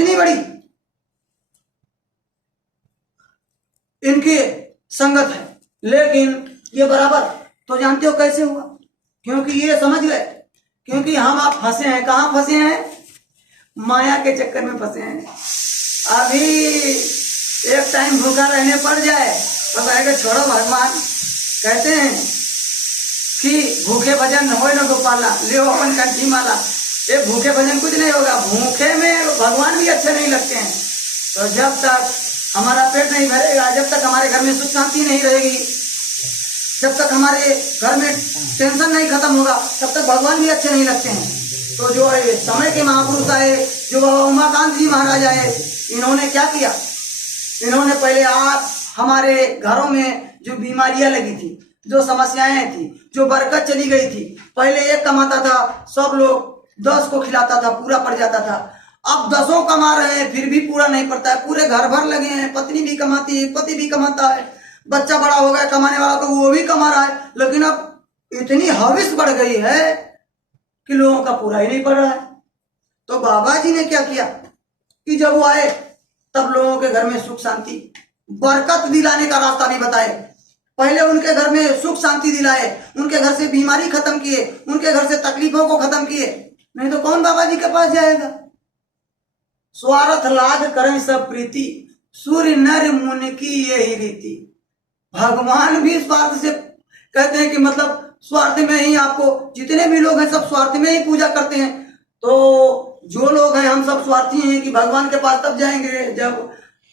कितनी बड़ी इनकी संगत है, लेकिन ये बराबर तो जानते हो कैसे हुआ? क्योंकि ये समझ गए, क्योंकि हम आप फंसे हैं। कहाँ फंसे हैं? माया के चक्कर में फंसे हैं। अभी एक टाइम भूखा रहने पड़ जाए तो कहेगा छोड़ो भगवान। कहते हैं कि भूखे भजन हो न गोपाला, लियो अपन कंठी माला। ये भूखे भजन कुछ नहीं होगा, भूखे में भगवान भी अच्छे नहीं लगते हैं। तो जब तक हमारा पेट नहीं भरेगा, जब तक हमारे घर में सुख शांति नहीं रहेगी, जब तक हमारे घर में टेंशन नहीं खत्म होगा, तब तक भगवान भी अच्छे नहीं लगते हैं। तो जो समय के महापुरुष आए, जो बाबा उमाकांत जी महाराज आए, इन्होंने क्या किया? इन्होंने पहले आप हमारे घरों में जो बीमारियां लगी थी, जो समस्याएं थी, जो बरकत चली गई थी, पहले एक कमाता था, सब लोग 10 को खिलाता था, पूरा पड़ जाता था। अब 10 कमा रहे हैं, फिर भी पूरा नहीं पड़ता है। पूरे घर भर लगे हैं, पत्नी भी कमाती है, पति भी कमाता है, बच्चा बड़ा हो गया कमाने वाला तो वो भी कमा रहा है, लेकिन अब इतनी हविस बढ़ गई है कि लोगों का पूरा ही नहीं पड़ रहा है। तो बाबा जी ने क्या किया कि जब वो आए तब लोगों के घर में सुख शांति बरकत दिलाने का रास्ता भी बताए। पहले उनके घर में सुख शांति दिलाए, उनके घर से बीमारी खत्म किए, उनके घर से तकलीफों को खत्म किए। नहीं तो कौन बाबा जी के पास जाएगा? स्वार्थ लाग करें सब प्रीति, सूर्य नर मुनि की यही रीति। भगवान भी स्वार्थ से कहते हैं कि मतलब स्वार्थ में ही आपको, जितने भी लोग हैं सब स्वार्थ में ही पूजा करते हैं। तो जो लोग हैं हम सब स्वार्थी हैं कि भगवान के पास तब जाएंगे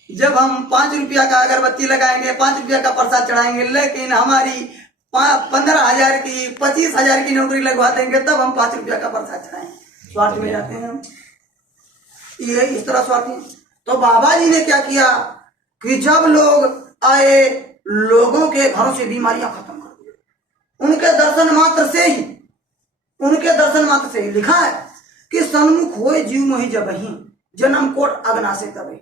जब हम 5 रुपया का अगरबत्ती लगाएंगे, 5 रुपया का प्रसाद चढ़ाएंगे, लेकिन हमारी 15,000 की 25,000 की नौकरी लगवा देंगे तब हम 5 रुपया का प्रसाद चढ़ाएंगे। स्वार्थ में जाते हैं हम, ये इस तरह स्वार्थी। तो बाबा जी ने क्या किया कि जब लोग आए, लोगों के घरों से बीमारियां खत्म कर दी। उनके दर्शन मात्र से ही लिखा है कि सन्मुख होए जीव मोहि जबहि, जन्म कोट अगना से तबे।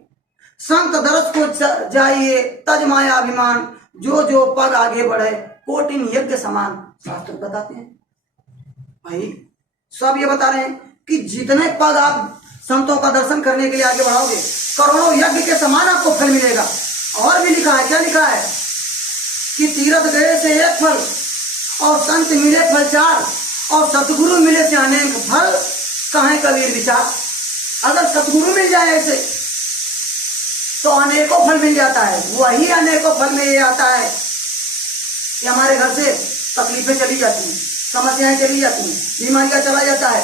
संत दरस को जाइए तज माया अभिमान, जो जो पग आगे बढ़े कोटिन यज्ञ समान। शास्त्र बताते हैं भाई, सब ये बता रहे हैं कि जितने पग आप संतों का दर्शन करने के लिए आगे बढ़ाओगे, करोड़ों यज्ञ के समान आपको फल मिलेगा। और भी लिखा है, क्या लिखा है कि तीर्थ गए से एक फल, और संत मिले फल 4, और सतगुरु मिले से अनेक फल, कहें कबीर विचार। अगर सतगुरु मिल जाए ऐसे तो अनेकों फल मिल जाता है। वही अनेकों फल में ये आता है कि हमारे घर से तकलीफें चली जाती हैं, समस्याएं चली जाती हैं, बीमारियां चला जाता है,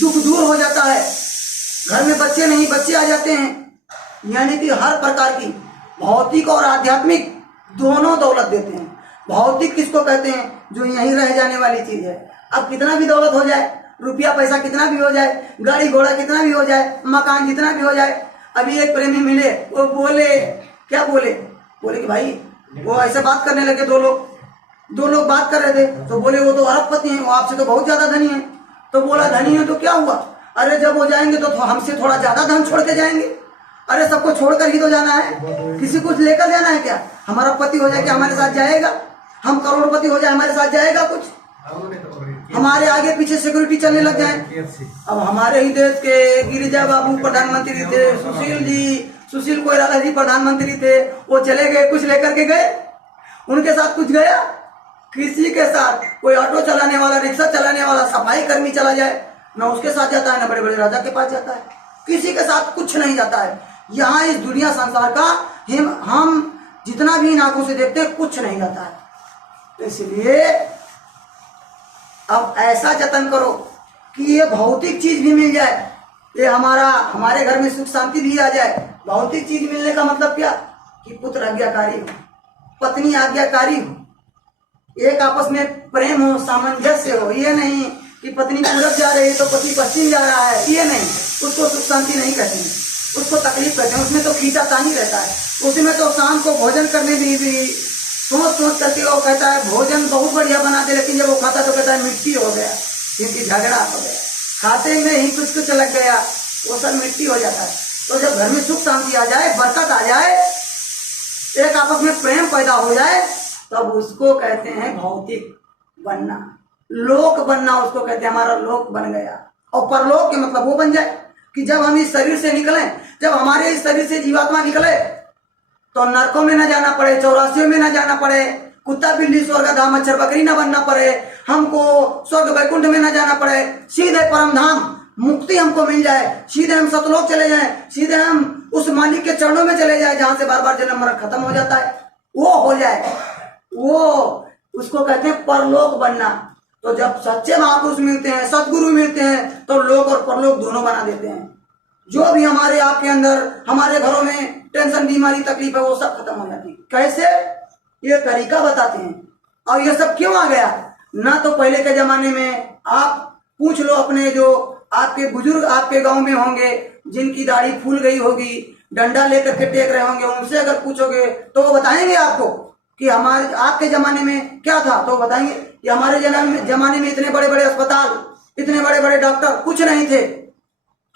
दुख दूर हो जाता है, घर में बच्चे आ जाते हैं। यानी कि हर प्रकार की भौतिक और आध्यात्मिक दोनों दौलत देते हैं। भौतिक किसको कहते हैं? जो यहीं रह जाने वाली चीज है। अब कितना भी दौलत हो जाए, रुपया पैसा कितना भी हो जाए, गाड़ी घोड़ा कितना भी हो जाए, मकान जितना भी हो जाए। अभी एक प्रेमी मिले, वो बोले कि भाई, वो ऐसे बात करने लगे, दो लोग बात कर रहे थे, तो बोले वो तो अरबपति हैं, वो आपसे तो बहुत ज्यादा धनी है। तो बोला धनी है तो क्या हुआ? अरे जब वो जाएंगे तो हमसे थोड़ा ज्यादा धन छोड़ के जाएंगे। अरे सबको छोड़कर ही तो जाना है, किसी कुछ लेकर जाना है क्या? हमारा पति हो जाए क्या हमारे साथ जाएगा? हम करोड़पति हो जाए हमारे साथ जाएगा कुछ? हमारे आगे पीछे सिक्योरिटी चलने लग जाए। अब हमारे ही देश के गिरिजा बाबू प्रधानमंत्री थे, सुशील कोइराला जी प्रधानमंत्री थे, वो चले गए, कुछ लेकर के गए, उनके साथ कुछ गया? किसी के साथ कोई ऑटो चलाने वाला, रिक्शा चलाने वाला, सफाई कर्मी चला जाए, ना उसके साथ जाता है, ना बड़े बड़े राजा के पास जाता है, किसी के साथ कुछ नहीं जाता है। यहाँ इस दुनिया संसार का हम जितना भी इन आंखों से देखते हैं कुछ नहीं जाता है। तो इसलिए अब ऐसा जतन करो कि ये भौतिक चीज भी मिल जाए, ये हमारे घर में सुख शांति भी आ जाए। भौतिक चीज मिलने का मतलब क्या? कि पुत्र आज्ञाकारी हो, पत्नी आज्ञाकारी हो, एक आपस में प्रेम हो, सामंजस्य हो। ये नहीं कि पत्नी पूरब जा रही है तो पति पश्चिम जा रहा है, ये नहीं, उसको सुख शांति नहीं कहते हैं, उसको तकलीफ कहते हैं। उसमें तो खींचातानी रहता है, उसमें तो शाम को भोजन करने भी सोच करके वो कहता है भोजन बहुत बढ़िया बना दे, लेकिन जब वो खाता तो कहता है मिट्टी हो गया, क्योंकि झगड़ा हो गया, खाते में ही कुछ लग गया, वो सब मिट्टी हो जाता है। तो जब घर में सुख शांति आ जाए, बरकत आ जाए, एक आपस में प्रेम पैदा हो जाए, तब उसको कहते हैं भौतिक बनना। लोक बनना उसको कहते हैं, हमारा लोक बन गया। और परलोक के मतलब वो बन जाए कि जब हम इस शरीर से निकले, जब हमारे इस शरीर से जीवात्मा निकले तो नरकों में न जाना पड़े, 84 में न जाना पड़े, कुत्ता बिल्ली स्वर्ग धाम मच्छर बकरी न बनना पड़े, हमको स्वर्ग वैकुंठ में न जाना पड़े, सीधे परम धाम मुक्ति हमको मिल जाए, सीधे हम सतलोक चले जाएं, सीधे हम उस मालिक के चरणों में चले जाए जहां से बार बार जन्म मरण खत्म हो जाता है, वो हो जाए, वो उसको कहते हैं परलोक बनना। तो जब सच्चे महापुरुष मिलते हैं, सदगुरु मिलते हैं, तो लोक और परलोक दोनों बना देते हैं। जो भी हमारे आपके अंदर, हमारे घरों में टेंशन बीमारी तकलीफ है, वो सब खत्म हो जाती है। कैसे? ये तरीका बताते हैं। और ये सब क्यों आ गया? ना तो पहले के जमाने में, आप पूछ लो अपने जो आपके बुजुर्ग आपके गांव में होंगे, जिनकी दाढ़ी फूल गई होगी, डंडा लेकर के टेक रहे होंगे, उनसे अगर पूछोगे तो वो बताएंगे आपको कि हमारे आपके जमाने में क्या था, तो बताएंगे कि हमारे जमाने में इतने बड़े बड़े अस्पताल, इतने बड़े बड़े डॉक्टर कुछ नहीं थे।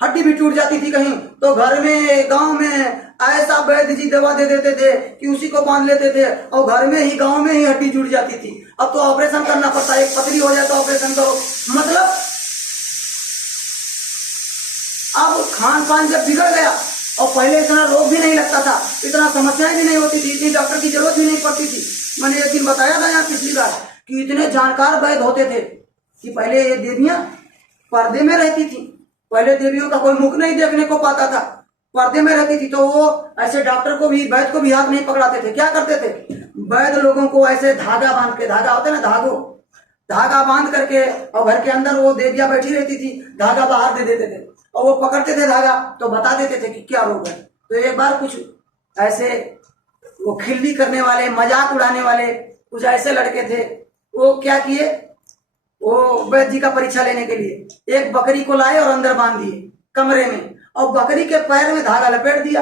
हड्डी भी टूट जाती थी कहीं तो घर में, गांव में ऐसा वैद्य जी दवा दे देते थे कि उसी को बांध लेते थे और घर में ही, गांव में ही हड्डी जुड़ जाती थी। अब तो ऑपरेशन करना पड़ता है, एक पथरी हो जाए तो ऑपरेशन करो। मतलब अब खान पान जब बिगड़ गया, और पहले इतना रोग भी नहीं लगता था, इतना समस्याएं भी नहीं होती थी, इतनी डॉक्टर की जरूरत भी नहीं पड़ती थी। मैंने एक दिन बताया था यहाँ पिछली बार कि इतने जानकार वैद्य होते थे कि पहले ये देवियां पर्दे में रहती थी, पहले देवियों का कोई मुख नहीं देखने को पाता था, पर्दे में रहती थी, तो वो ऐसे डॉक्टर को भी, वैद्य को भी हाथ नहीं पकड़ाते थे। क्या करते थे? वैद्य लोगों को ऐसे धागा बांध के, धागा होता है ना, धागा बांध करके, और घर के अंदर वो देवियां बैठी रहती थी, धागा बाहर दे देते थे और वो पकड़ते थे धागा, तो बता देते थे कि क्या रोग है। तो एक बार कुछ ऐसे वो खिल्ली करने वाले, मजाक उड़ाने वाले कुछ ऐसे लड़के थे, वो क्या किए, वो वैद्य जी का परीक्षा लेने के लिए एक बकरी को लाए और अंदर बांध दिए कमरे में, और बकरी के पैर में धागा लपेट दिया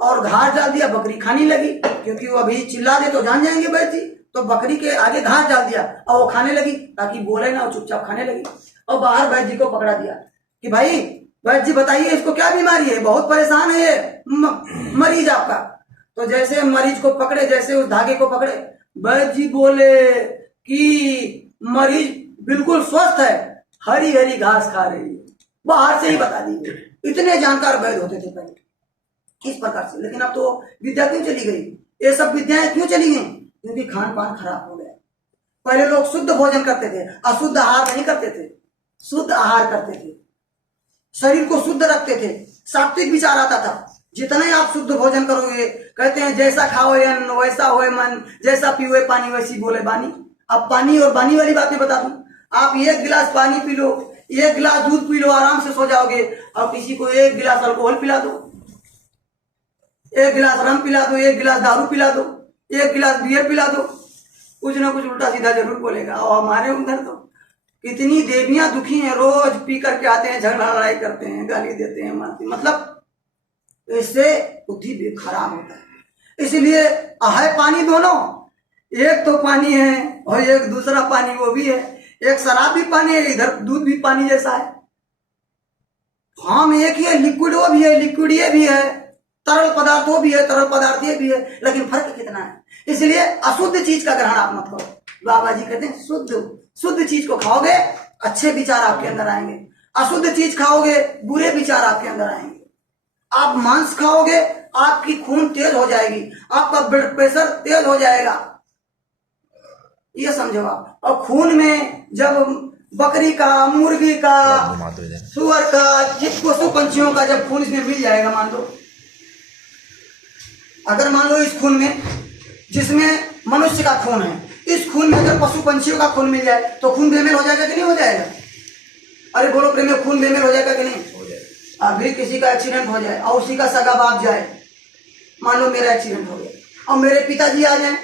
और घास डाल दिया। बकरी खाने लगी, क्योंकि वो अभी चिल्ला दे तो जान जाएंगे वैद्य जी, तो बकरी के आगे घास डाल दिया और वो खाने लगी, ताकि बोले ना, वो चुपचाप खाने लगी। और बाहर वैद्य जी को पकड़ा दिया कि भाई वैद्य जी बताइए इसको क्या बीमारी है, बहुत परेशान है ये मरीज आपका। तो जैसे मरीज को पकड़े, जैसे उस धागे को पकड़े, वैद्य जी बोले कि मरीज बिल्कुल स्वस्थ है, हरी हरी घास खा रही है, बाहर से ही बता दीजिए। इतने जानकार वैद्य होते थे पहले इस प्रकार से। लेकिन अब तो विद्या क्यों चली गई? ये सब विद्याएं क्यों चली गई? क्योंकि खान पान खराब हो गया। पहले लोग शुद्ध भोजन करते थे, अशुद्ध आहार नहीं करते थे, शुद्ध आहार करते थे, शरीर को शुद्ध रखते थे, सात्विक विचार आता था। जितना ही आप शुद्ध भोजन करोगे, कहते हैं जैसा खाओ अन्न वैसा होए मन, जैसा पियोए पानी वैसी बोले बानी। अब पानी और बानी वाली बातें बता दूं, आप एक गिलास पानी पी लो, एक गिलास दूध पी लो, आराम से सो जाओगे। और किसी को एक गिलास अल्कोहल पिला दो, एक गिलास रम पिला दो, एक गिलास दारू पिला दो, एक गिलास बियर पिला दो, कुछ ना कुछ उल्टा सीधा जरूर बोलेगा। और हमारे उधर तो कितनी देवियां दुखी हैं, रोज पी करके आते हैं, झगड़ा लड़ाई करते हैं, गाली देते हैं, मारते, मतलब इससे बुद्धि भी खराब होता है। इसलिए है पानी दोनों, एक तो पानी है और एक दूसरा पानी वो भी है। एक शराब भी पानी है, इधर दूध भी पानी जैसा है। हम एक ही है, लिक्विड वो भी है, लिक्विड ये भी है, तरल पदार्थ वो भी है, तरल पदार्थ ये भी है, लेकिन फर्क कितना है। इसलिए अशुद्ध चीज का ग्रहण आप मत करो। बाबा जी कहते हैं शुद्ध चीज को खाओगे, अच्छे विचार आपके अंदर आएंगे। अशुद्ध चीज खाओगे, बुरे विचार आपके अंदर आएंगे। आप मांस खाओगे, आपकी खून तेज हो जाएगी, आपका ब्लड प्रेशर तेज हो जाएगा, ये समझो आप। और खून में जब बकरी का, मुर्गी का, सुअर का, पशु पंछियों का जब खून इसमें मिल जाएगा, मान लो, अगर मान लो इस खून में, जिसमें मनुष्य का खून है, इस खून में अगर पशु पंछियों का खून मिल जाए तो खून बेमेल हो जाएगा कि नहीं हो जाएगा? अरे बोलो प्रेमियों, खून बेमेल हो जाएगा कि नहीं? अभी किसी का एक्सीडेंट हो जाए और उसी का सगा बाप जाए, मान लो मेरा एक्सीडेंट हो गया और मेरे पिताजी आ जाए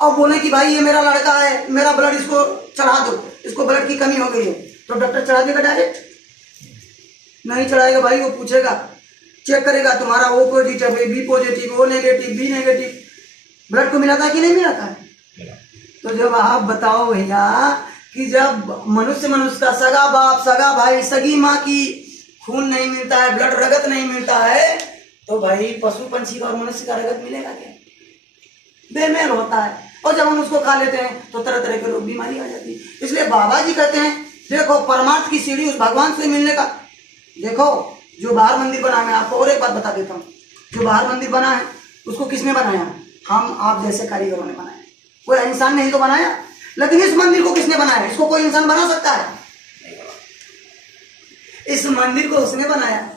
और बोले कि भाई ये मेरा लड़का है, मेरा ब्लड इसको चढ़ा दो, इसको ब्लड की कमी हो गई है, तो डॉक्टर चढ़ा देगा डायरेक्ट? नहीं चढ़ाएगा भाई, वो पूछेगा, चेक करेगा, तुम्हारा ओ पॉजिटिव है, B positive, O negative, B negative, blood को मिलाता है कि नहीं मिलाता है? तो जब आप बताओ भैया कि जब मनुष्य का सगा बाप, सगा भाई, सगी माँ की खून नहीं मिलता है, ब्लड रगत नहीं मिलता है, तो भाई पशु पंछी का और मनुष्य का रगत मिलेगा क्या? बेमेल होता है। और जब हम उसको खा लेते हैं तो तरह तरह के रोग बीमारी आ जाती है। इसलिए बाबा जी कहते हैं देखो परमार्थ की सीढ़ी उस भगवान से मिलने का, देखो जो बाहर मंदिर बना है, मैं आपको और एक बात बता देता हूँ, जो बाहर मंदिर बना है उसको किसने बनाया? हम आप जैसे कारीगरों ने बनाया, कोई इंसान नहीं तो बनाया। लेकिन इस मंदिर को किसने बनाया? इसको कोई इंसान बना सकता है? इस मंदिर को उसने बनाया,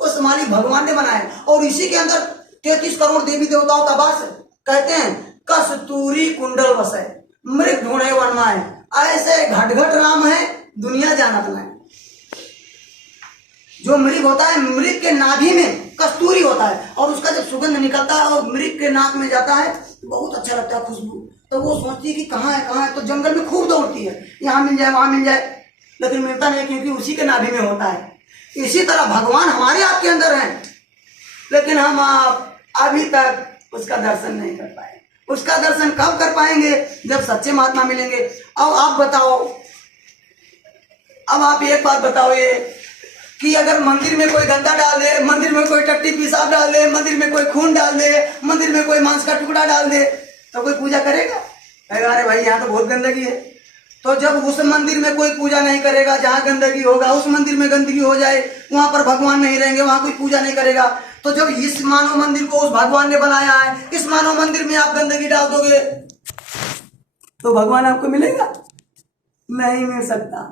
उस मालिक भगवान ने बनाया, और इसी के अंदर 33 करोड़ देवी देवताओं का वास है। कहते हैं कस्तूरी कुंडल बसे, मृग ढूंढे वन माए, ऐसे घट घट राम है दुनिया जानत नहीं। जो मृग होता है, मृग के नाभि में कस्तूरी होता है, और उसका जब सुगंध निकलता है और मृग के नाक में जाता है बहुत अच्छा लगता है खुशबू। तो वो सोचती है कि कहाँ है, तो जंगल में खूब दौड़ती है, यहाँ मिल जाए वहां मिल जाए, लेकिन मिलता नहीं, क्योंकि उसी के नाभि में होता है। इसी तरह भगवान हमारे आपके अंदर है, लेकिन हम आप अभी तक उसका दर्शन नहीं कर पाए। उसका दर्शन कब कर पाएंगे? जब सच्चे महात्मा मिलेंगे। अब आप बताओ, अब आप एक बात बताओ, ये कि अगर मंदिर में कोई गंदा डाल दे, मंदिर में कोई टट्टी पेशाब डाल दे, मंदिर में कोई खून डाल दे, मंदिर में कोई मांस का टुकड़ा डाल दे, तो कोई पूजा करेगा? अरे भाई यहाँ तो बहुत गंदगी है। तो जब उस मंदिर में कोई पूजा नहीं करेगा, जहाँ गंदगी होगा, उस मंदिर में गंदगी हो जाए, वहां पर भगवान नहीं रहेंगे, वहां कोई पूजा नहीं करेगा। तो जब इस मानव मंदिर को उस भगवान ने बनाया है, इस मानव मंदिर में आप गंदगी डाल दोगे तो भगवान आपको मिलेगा? नहीं मिल सकता।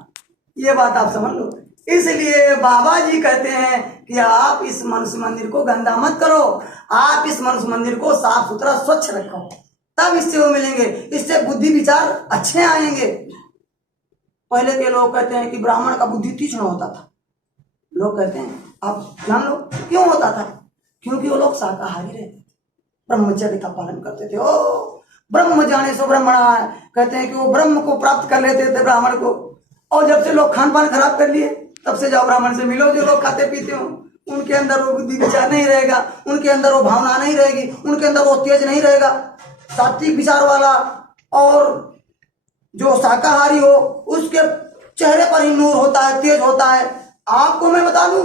ये बात आप समझ लो। इसलिए बाबा जी कहते हैं कि आप इस मनुष्य मंदिर को गंदा मत करो, आप इस मनुष्य मंदिर को साफ सुथरा स्वच्छ रखो, तब इससे वो मिलेंगे, इससे बुद्धि विचार अच्छे आएंगे। पहले के लोग कहते हैं कि ब्राह्मण का बुद्धि तीक्ष्ण होता था। लोग कहते हैं, आप जान लो क्यों होता था? क्योंकि वो लोग शाकाहारी रहते थे, ब्रह्मचर्य का पालन करते थे। ओ ब्रह्म जाने सो ब्रह्मणा, कहते हैं कि वो ब्रह्म को प्राप्त कर लेते थे ब्राह्मण को। और जब से लोग खान पान खराब कर लिए, तब से जाओ ब्राह्मण से मिलो, जो लोग खाते पीते हो, उनके अंदर वो बुद्धि विचार नहीं रहेगा, उनके अंदर वो भावना नहीं रहेगी, उनके अंदर वो तेज नहीं रहेगा सात्विक विचार वाला। और जो शाकाहारी हो उसके चेहरे पर ही नूर होता है, तेज होता है। आपको मैं बता दूं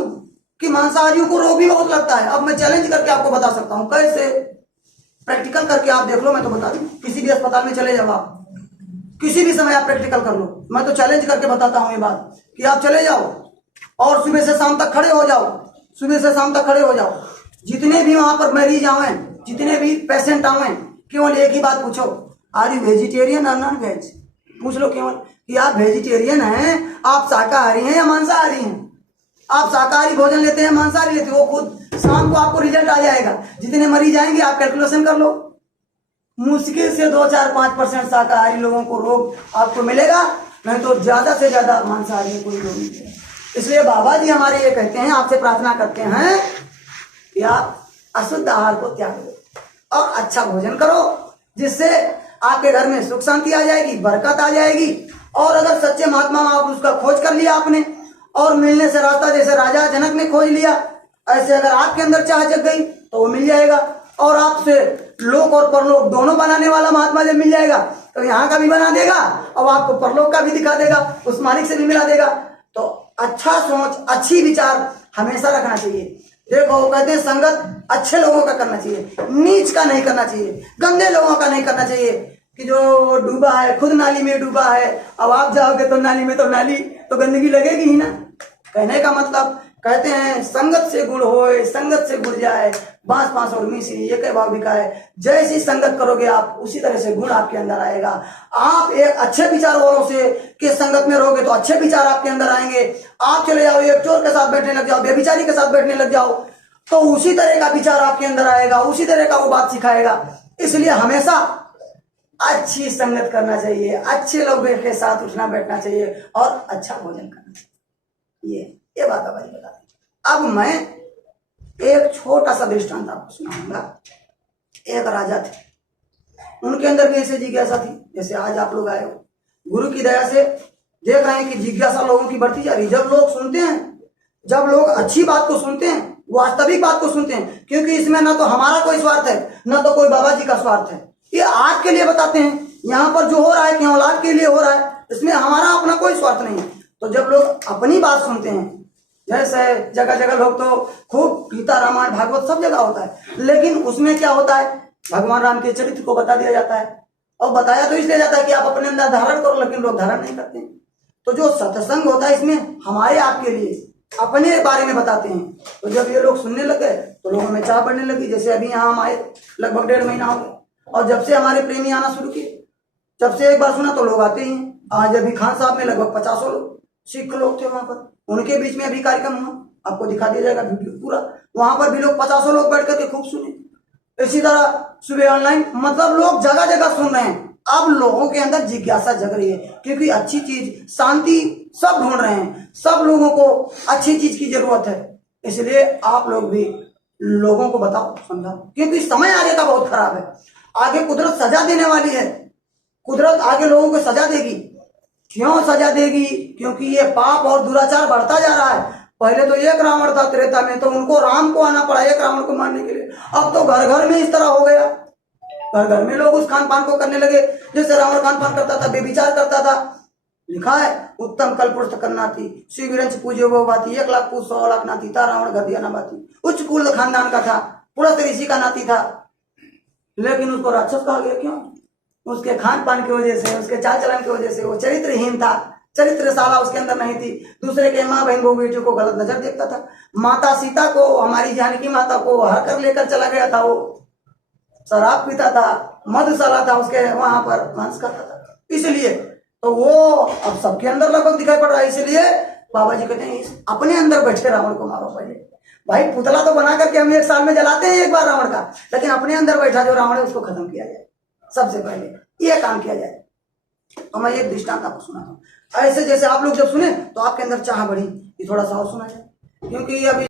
कि मांसाहारियों को रोग भी बहुत लगता है। अब मैं चैलेंज करके आपको बता सकता हूं, कैसे? प्रैक्टिकल करके आप देख लो, मैं तो बता दूं। किसी भी अस्पताल में चले जाओ, आप किसी भी समय आप प्रैक्टिकल कर लो, मैं तो चैलेंज करके बताता हूं ये बात कि आप चले जाओ और सुबह से शाम तक खड़े हो जाओ, सुबह से शाम तक खड़े हो जाओ, जितने भी वहां पर मरीज आवे, जितने भी पेशेंट आवे, केवल एक ही बात पूछो, आर यू वेजिटेरियन और नॉन वेज? पूछ लो केवल कि आप वेजिटेरियन हैं, आप शाकाहारी हैं या मांसाहारी हैं, आप शाकाहारी भोजन लेते हैं मांसाहारी लेते हो। वो खुद शाम को आपको रिजल्ट आ जाएगा। जितने मरीज आएंगे आप कैलकुलेशन कर लो, मुश्किल से 2-4-5% शाकाहारी लोगों को रोग आपको मिलेगा, नहीं तो ज्यादा से ज्यादा मांसाहारी में कोई रोग नहीं मिलेगा। इसलिए बाबा जी हमारे ये कहते हैं, आपसे प्रार्थना करते हैं कि आप अशुद्ध आहार को त्याग दो और अच्छा भोजन करो, जिससे आपके घर में सुख शांति आ जाएगी, बरकत आ जाएगी। और अगर सच्चे महात्मा आप उसका खोज कर लिया आपने, और मिलने से रास्ता जैसे राजा जनक ने खोज लिया, ऐसे अगर आपके अंदर चाह जग गई तो वो मिल जाएगा। और आपसे लोक और परलोक दोनों बनाने वाला महात्मा जब मिल जाएगा तो यहाँ का भी बना देगा और आपको परलोक का भी दिखा देगा, उस मालिक से भी मिला देगा। तो अच्छा सोच, अच्छी विचार हमेशा रखना चाहिए। देखो कहते हैं संगत अच्छे लोगों का करना चाहिए, नीच का नहीं करना चाहिए, गंदे लोगों का नहीं करना चाहिए। कि जो डूबा है, खुद नाली में डूबा है, अब आप जाओगे तो नाली में, तो नाली तो गंदगी लगेगी ही ना। कहने का मतलब, कहते हैं संगत से गुड़ होए, संगत से गुड़ जाए, बांस पांस और मिश्री एक भाव बिकाए। जैसी संगत करोगे आप, उसी तरह से गुण आपके अंदर आएगा। आप एक अच्छे विचार वालों से के संगत में रहोगे तो अच्छे विचार आपके अंदर आएंगे। आप चले जाओ एक चोर के साथ बैठने लग जाओ, व्यभिचारी के साथ बैठने लग जाओ, तो उसी तरह का विचार आपके अंदर आएगा, उसी तरह का वो बात सिखाएगा। इसलिए हमेशा अच्छी संगत करना चाहिए, अच्छे लोगों के साथ उठना बैठना चाहिए और अच्छा भोजन करना चाहिए। ये बात बाबा जी बताते। अब मैं एक छोटा सा दृष्टांत आपको सुनाऊंगा। एक राजा थे, उनके अंदर भी ऐसे जिज्ञासा थी जैसे आज आप लोग आए हो। गुरु की दया से देख रहे हैं कि जिज्ञासा लोगों की बढ़ती जा रही है। जब लोग सुनते हैं, जब लोग अच्छी बात को सुनते हैं, वास्तविक बात को सुनते हैं, क्योंकि इसमें ना तो हमारा कोई स्वार्थ है, ना तो कोई बाबा जी का स्वार्थ है। ये आपके लिए बताते हैं, यहाँ पर जो हो रहा है कि औलाद के लिए हो रहा है, इसमें हमारा अपना कोई स्वार्थ नहीं है। तो जब लोग अपनी बात सुनते हैं, जैसे जगह जगह लोग तो खूब गीता रामायण भागवत सब जगह होता है, लेकिन उसमें क्या होता है, भगवान राम के चरित्र को बता दिया जाता है। और बताया तो इसलिए जाता है कि आप अपने अंदर धारण करो, लेकिन लोग धारण नहीं करते। तो जो सत्संग होता है इसमें हमारे आपके लिए अपने बारे में बताते हैं। तो जब ये लोग सुनने लगे तो लोगों में चाह बढ़ने लगी। जैसे अभी यहाँ हम आए, लगभग 1.5 महीना हो गया, और जब से हमारे प्रेमी आना शुरू किए, जब से एक बार सुना तो लोग आते ही हैं। आज अभी खान साहब में लगभग 50 लोग सिख लोग थे वहां पर, उनके बीच में अभी कार्यक्रम हुआ, आपको दिखा दिया जाएगा वीडियो पूरा। वहां पर भी लोग 50 लोग बैठ करके खूब सुने। इसी तरह सुबह ऑनलाइन, मतलब लोग जगह जगह सुन रहे हैं। अब लोगों के अंदर जिज्ञासा जग रही है, क्योंकि अच्छी चीज, शांति सब ढूंढ रहे हैं, सब लोगों को अच्छी चीज की जरूरत है। इसलिए आप लोग भी लोगों को बताओ, समझाओ, क्योंकि समय आगे का बहुत खराब है। आगे कुदरत सजा देने वाली है, कुदरत आगे लोगों को सजा देगी। क्यों सजा देगी? क्योंकि ये पाप और दुराचार बढ़ता जा रहा है। पहले तो एक रावण था त्रेता में, तो उनको राम को आना पड़ा एक रावण को मारने के लिए। अब तो घर घर में इस तरह हो गया, घर घर में लोग उस खान पान को करने लगे जैसे रावण खान पान करता था, बेविचार करता था। लिखा है, उत्तम कल्पुरुष करना थी, शिविरंच पूजे वो बाती, 1 लाख पूछ 100 लाख नाती था, रावण घर दिया ना बाती। उच्च कुल खानदान का था, पूरा ऋषि का नाती था, लेकिन उसको राक्षस कहा गया। क्यों? उसके खान पान की वजह से, उसके चाल चलन की वजह से। वो चरित्रहीन था, चरित्रशाला उसके अंदर नहीं थी। दूसरे के माँ बहन बहू बेटियों को गलत नजर देखता था। माता सीता को, हमारी जानकी माता को हर कर लेकर चला गया था। वो शराब पीता था, मधुशाला था उसके, वहां पर मांस खाता था। इसलिए तो वो अब सबके अंदर लगभग दिखाई पड़ रहा है। इसलिए बाबा जी कहते हैं अपने अंदर बैठे रावण को मारो पहले। भाई पुतला तो बना करके हम 1 साल में जलाते हैं एक बार रावण का, लेकिन अपने अंदर बैठा जो रावण है उसको खत्म किया जाए, सबसे पहले ये काम किया जाए। तो मैं एक दृष्टांत आपको सुनाता हूँ। ऐसे जैसे आप लोग जब सुने तो आपके अंदर चाह बढ़ी कि थोड़ा सा और सुना जाए, क्योंकि अभी